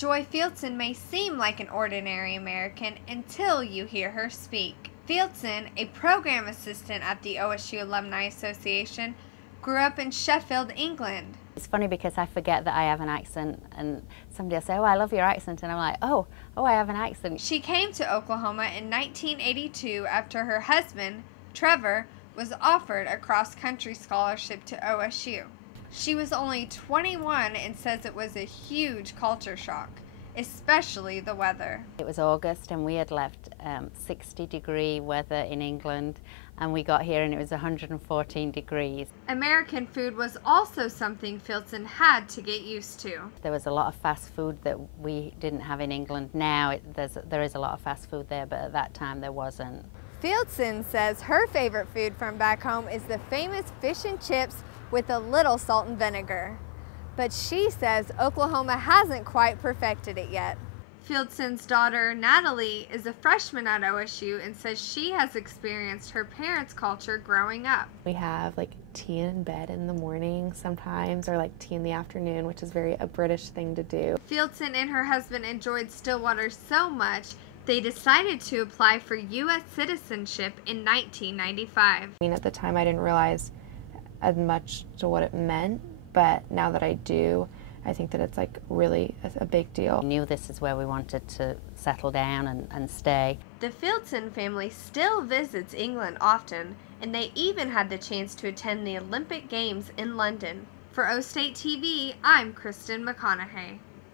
Joy Fieldsend may seem like an ordinary American until you hear her speak. Fieldsend, a program assistant at the OSU Alumni Association, grew up in Sheffield, England. It's funny because I forget that I have an accent, and somebody will say, "Oh, I love your accent," and I'm like, oh, I have an accent. She came to Oklahoma in 1982 after her husband, Trevor, was offered a cross-country scholarship to OSU. She was only 21 and says it was a huge culture shock, especially the weather. It was August and we had left 60-degree weather in England, and we got here and it was 114 degrees. American food was also something Fieldsend had to get used to. There was a lot of fast food that we didn't have in England. Now there is a lot of fast food there, but at that time there wasn't. Fieldsend says her favorite food from back home is the famous fish and chips with a little salt and vinegar. But she says Oklahoma hasn't quite perfected it yet. Fieldsend's daughter, Natalie, is a freshman at OSU and says she has experienced her parents' culture growing up. We have like tea in bed in the morning sometimes, or like tea in the afternoon, which is very a British thing to do. Fieldsend and her husband enjoyed Stillwater so much they decided to apply for U.S. citizenship in 1995. I mean, at the time I didn't realize as much to what it meant, but now that I do, I think that it's like really a big deal. We knew this is where we wanted to settle down and stay. The Fieldsend family still visits England often, and they even had the chance to attend the Olympic Games in London. For O State TV, I'm Kristen McConaughey.